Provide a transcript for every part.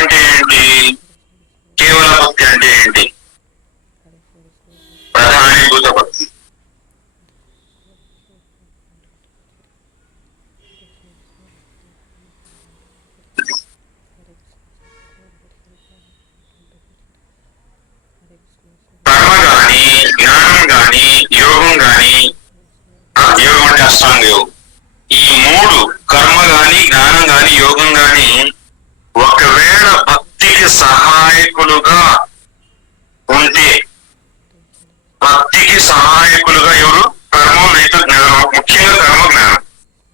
అంటే ఏంటి? కేవల భక్తి అంటే ఏంటి? ప్రధానీభూత భక్తి. కర్మ గాని, జ్ఞానం గాని, యోగం గాని, యోగం అంటే అష్టాంగ యోగం, ఈ మూడు, కర్మ గాని, జ్ఞానం గాని, యోగం గాని ఒకవేళ భక్తికి సహాయకులుగా ఉంటే, భక్తికి సహాయకులుగా ఎవరు? కర్మం లేదా జ్ఞానం. ముఖ్యంగా కర్మ, జ్ఞానం.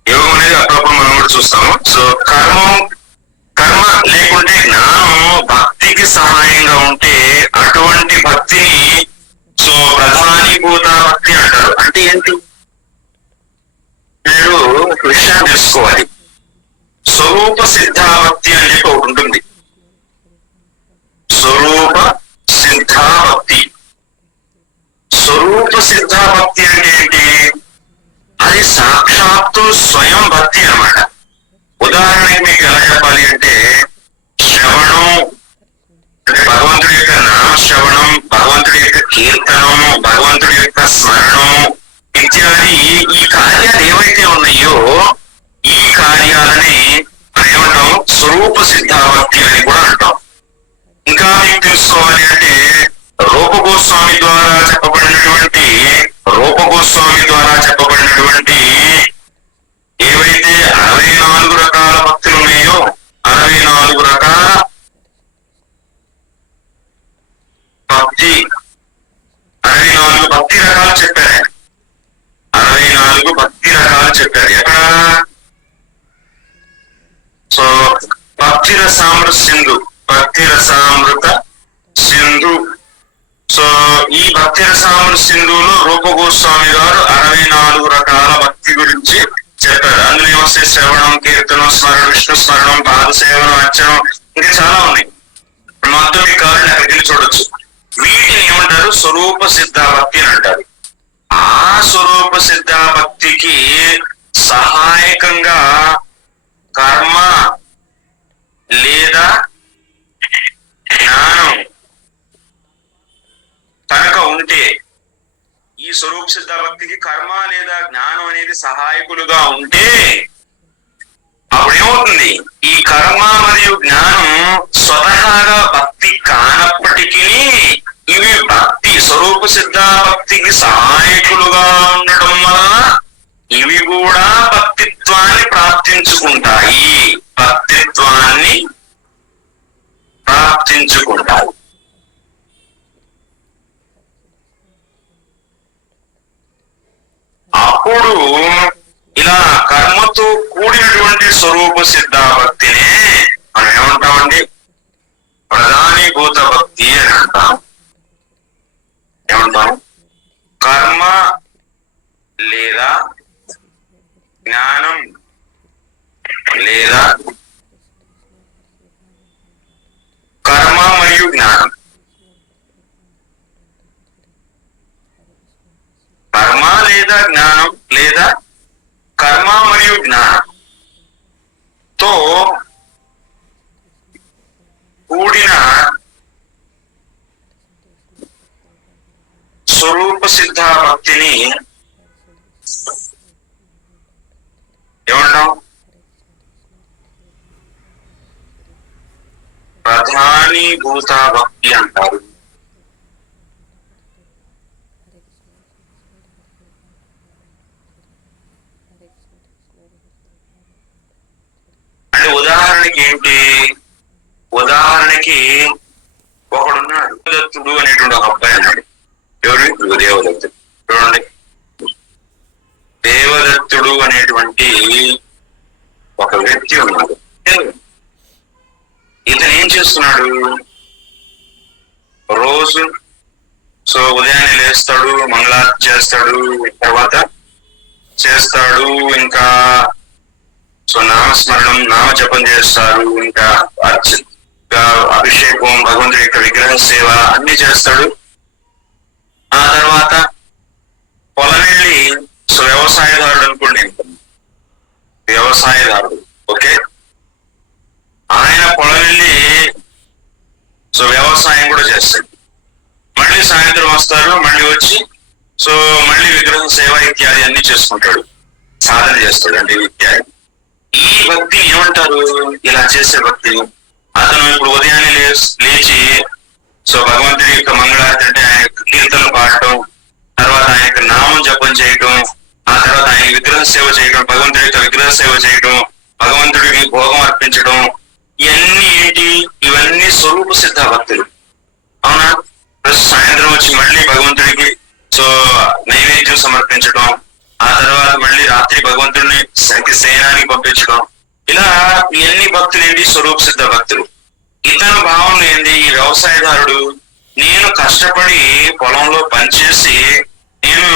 యోగం అనేది అప్పుడప్పుడు మనం కూడా చూస్తాము. సో కర్మ లేకుంటే జ్ఞానం భక్తికి సహాయంగా ఉంటే అటువంటి భక్తిని సో ప్రధానీభూత భక్తి అంటారు. అంటే ఏంటి? మీరు ఒక విషయాన్ని తెలుసుకోవాలి. స్వరూప సిద్ధాభక్తి అని చెప్పి ఒకటి ఉంటుంది. స్వరూప సిద్ధాభక్తి. స్వరూప సిద్ధాభక్తి అంటే ఏంటి? అది సాక్షాత్తు స్వయం భక్తి అన్నమాట. ఉదాహరణకి మీకు ఎలా చెప్పాలి అంటే, శ్రవణం అంటే భగవంతుడి యొక్క నామశ్రవణం, భగవంతుడి యొక్క కీర్తనం, భగవంతుడి యొక్క స్మరణం ఇత్యాది ఈ కార్యాలు ఏవైతే ఉన్నాయో ఈ కార్యాలని ఏమంటాం? స్వరూప సిద్ధాభక్తి అని కూడా అంటాం. ఇంకా మీకు తెలుసుకోవాలి అంటే రూపగోస్వామి ద్వారా చెప్పబడినటువంటి ఏవైతే 64 రకాల భక్తులు ఉన్నాయో 64 రకాల భక్తి 64 భక్తి రకాలు చెప్పారు. 64 భక్తి రకాలు చెప్పారు. ఎక్కడ? సో భక్తి రసామృత సింధు, భక్తి రసామృత సింధు. సో ఈ భక్తి రసామృత సింధులో రూపగోస్వామి గారు 64 రకాల భక్తి గురించి చెప్పారు. అందులో ఏమొస్తే శ్రవణం, కీర్తనం, స్మరణ, విష్ణు స్మరణం, పాదసేవనం, అర్చనం, ఇంకా చాలా ఉన్నాయి. మొత్తం మీకు కావాలని అక్కడికి వెళ్ళి చూడొచ్చు. వీటిని ఏమంటారు? స్వరూప సిద్ధాభక్తి అని అంటారు. ఆ స్వరూప సిద్ధాభక్తికి సహాయకంగా కర్మ లేదా జ్ఞానం కనుక ఉంటే, ఈ స్వరూప సిద్ధాభక్తికి కర్మ లేదా జ్ఞానం అనేది సహాయకులుగా ఉంటే అప్పుడు ఏమవుతుంది? ఈ కర్మ మరియు జ్ఞానం స్వతహాగా భక్తి కానప్పటికీ ఇవి భక్తి స్వరూప సిద్ధాభక్తికి సహాయకులుగా ఉండడం వలన ఇవి కూడా భక్తిత్వాన్ని ప్రాప్తించుకుంటాయి. అప్పుడు ఇలా కర్మతో కూడినటువంటి స్వరూప సిద్ధాభక్తినే మనం ఏమంటామండి? ప్రధానీభూత భక్తి అని అంటాం. ఏమంటాం? కర్మ లేదా జ్ఞానం లేదా కర్మ మరియు జ్ఞానం, కర్మ లేదా జ్ఞానం లేదా కర్మ మరియు జ్ఞానంతో కూడిన స్వరూప సిద్ధాభక్తిని ఏమంటాం? ప్రధానీభూత భక్తి అంటారు. అంటే ఉదాహరణకి ఏంటి? ఉదాహరణకి ఒకడున్నాడు, దేవదత్తుడు అనేటువంటి ఒక అబ్బాయి అన్నాడు. ఎవరు? దేవదత్తుడు. చూడండి, దేవదత్తుడు అనేటువంటి ఒక వ్యక్తి ఉన్నాడు. ఇతను ఏం చేస్తున్నాడు? రోజు ఉదయాన్నే లేస్తాడు, మంగళారతి చేస్తాడు, తర్వాత ఇంకా నామస్మరణం, నామజపం చేస్తారు, ఇంకా అభిషేకం, భగవంతుడి యొక్క విగ్రహ సేవ అన్ని చేస్తాడు. ఆ తర్వాత పొలం వెళ్ళి వ్యవసాయదారుడు అనుకోండి, వ్యవసాయదారుడు ఓకే, ఆయన పొలం వెళ్ళి చేస్తాడు. మళ్ళీ సాయంత్రం వస్తారు, మళ్ళీ వచ్చి సో మళ్ళీ విగ్రహ సేవ ఇత్యాది అన్ని చేసుకుంటాడు, సాధన చేస్తాడండి ఇత్యాది. ఈ భక్తి ఏమంటారు? ఇలా చేసే భక్తి. అతను ఇప్పుడు ఉదయాన్నే లేచి సో భగవంతుడి యొక్క మంగళారతి అంటే ఆయన కీర్తనలు పాడటం, తర్వాత ఆయన యొక్క నామం జపం చేయటం, ఆ తర్వాత ఆయన విగ్రహ సేవ చేయడం, భగవంతుడి యొక్క విగ్రహ సేవ చేయడం, భగవంతుడికి భోగం అర్పించడం, ఇవన్నీ ఏంటి? ఇవన్నీ స్వరూప సిద్ధ భక్తులు. అవునా? ప్లస్ సాయంత్రం వచ్చి మళ్ళీ భగవంతుడికి సో నైవేద్యం సమర్పించడం, ఆ తర్వాత మళ్ళీ రాత్రి భగవంతుడిని శయనానికి పంపించడం, ఇలా ఇవన్నీ భక్తులు ఏంటి? స్వరూప సిద్ధ భక్తులు. ఇతను భావం ఏంది? ఈ వ్యవసాయదారుడు నేను కష్టపడి పొలంలో పనిచేసి నేను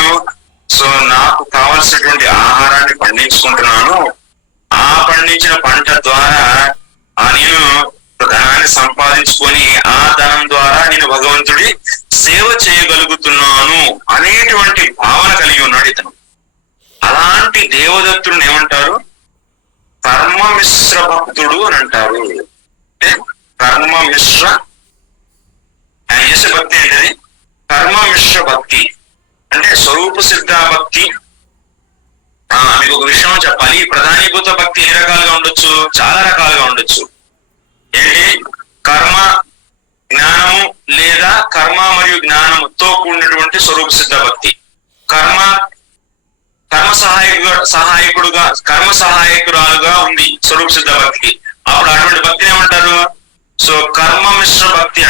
సో నాకు కావలసినటువంటి ఆహారాన్ని పండించుకుంటున్నాను, ఆ పండించిన పంట ద్వారా నేను ధనాన్ని సంపాదించుకొని ఆ ధనం ద్వారా నేను భగవంతుడి సేవ చేయగలుగుతున్నాను అనేటువంటి భావన కలిగి ఉన్నాడు ఇతను. అలాంటి దేవదత్తుడిని ఏమంటారు? కర్మమిశ్ర భక్తుడు అని అంటారు. అంటే కర్మమిశ్ర, ఆయన చేసే భక్తి ఏంటది? కర్మమిశ్ర భక్తి అంటే స్వరూప సిద్ధ భక్తి. మీకు ఒక విషయం చెప్పాలి, ప్రధానీభూత భక్తి ఎన్ని రకాలుగా ఉండొచ్చు? చాలా రకాలుగా ఉండొచ్చు. ఏంటి? కర్మ జ్ఞానము లేదా కర్మ మరియు జ్ఞానముతో కూడినటువంటి స్వరూప సిద్ధ భక్తి. కర్మ సహాయకురాలుగా ఉంది స్వరూప సిద్ధ భక్తికి. అప్పుడు అటువంటి భక్తిని ఏమంటారు? సో కర్మ మిశ్ర భక్తి